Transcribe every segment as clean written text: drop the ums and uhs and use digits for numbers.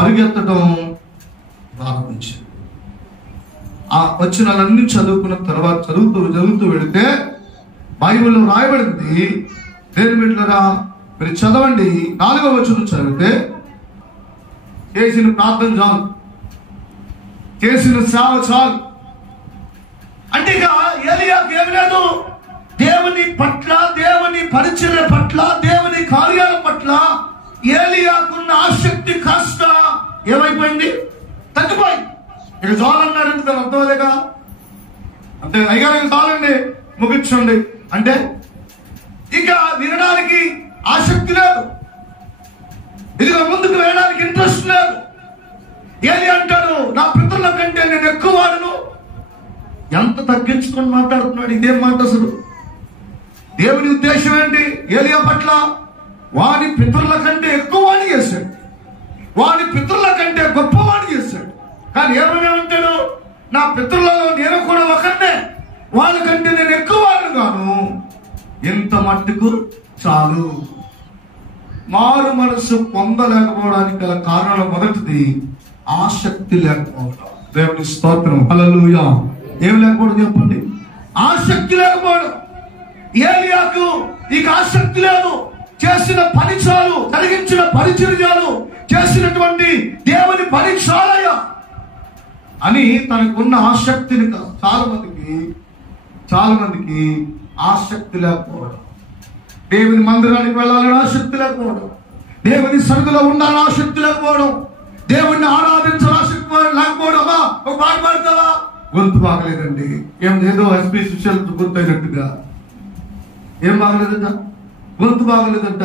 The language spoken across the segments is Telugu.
పరిగెత్తడం ప్రారంభించాడు. ఆ వచనాలన్నీ చదువుకున్న తర్వాత చదువుతూ వెళితే బైబిల్లో రాయబడింది. దేని బిడ్డలారా మీరు చదవండి. 4వ వచనం చదివితే చేసిన ప్రార్థన చాలు, చేసిన సేవ చాలు. అంటే ఇక ఏలియాకు ఏమి లేదు. దేవుని పట్ల, దేవుని పరిచర్య పట్ల, దేవుని కార్యాల పట్ల ఏలియాకున్న ఆసక్తి కాస్త ఏమైపోయింది? తగ్గిపోయింది. ఇక చాలన్నాడు. ఎందుకు అర్థమలేక అంతే. అయ్యారు చాలండి, ముగించండి అంటే ఇక వినడానికి ఆసక్తి లేదు, ఇదిగో ముందుకు వెళ్ళడానికి ఇంట్రెస్ట్ లేదు. ఏలి అంటాడు, నా పితరుల కంటే నేను ఎక్కువ వాడను. ఎంత తగ్గించుకొని మాట్లాడుతున్నాడు. ఇదేం మాట అసలు? దేవుని ఉద్దేశం ఏంటి ఏలియా పట్ల? వాడి పితరుల కంటే ఎక్కువ వాడిని చేశాడు, వాడి పితరుల కంటే గొప్పవాడిని చేశాడు. కానీ ఏమైనా అంటాడు, నా పితరులలో నేను కూడా ఒకరినే, వాళ్ళకంటే నేను ఎక్కువ వాడిని గాను. ఇంత మట్టుకు చాలు. మారు మనసు పొందలేకపోవడానికి గల కారణం మొదటిది ఆసక్తి లేకపోవడం. దేవుని స్తోత్రం, హల్లెలూయా. ఏం లేకపోవడం చెప్పండి? ఆసక్తి లేకపోవడం. ఏలియాకు ఇక ఆసక్తి లేదు. చేసిన పని చాలు, కలిగించిన పరిచర్యలు, చేసినటువంటి దేవుని పని చాలయ్యా అని తనకున్న ఆసక్తిని చాలా మందికి ఆసక్తి లేకపోవడం. దేవుని మందిరానికి వెళ్ళాలని ఆసక్తి లేకపోవడం, దేవుని సన్నిధిలో ఉండాలని ఆసక్తి లేకపోవడం, దేవుణ్ణి ఆరాధించాలని ఆసక్తి లేకపోవడం. ఒక పాట పాడతావా? గొంతు బాగలేదండి. ఏదో ఎస్పీ సుశీల్ గొంతు అయినట్టుగా. ఏం బాగలేదంట? గొంతు బాగలేదంట.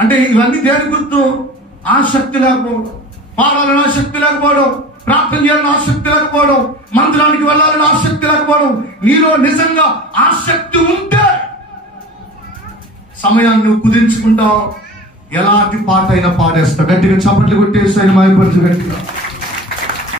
అంటే ఇవన్నీ దేని గుర్తు? ఆసక్తి లేకపోవడం. పాడాలని ఆసక్తి లేకపోవడం, ప్రార్థన చేయాలని ఆసక్తి లేకపోవడం, మందిరానికి వెళ్ళాలని ఆసక్తి లేకపోవడం. నీలో నిజంగా ఆసక్తి ఉంటే సమయాన్ని నువ్వు కుదించుకుంటావు. ఎలాంటి పాట అయినా పాడేస్తా. గట్టిగా చప్పట్లు కొట్టేసి ఆయన మాయపరచు గట్టిగా.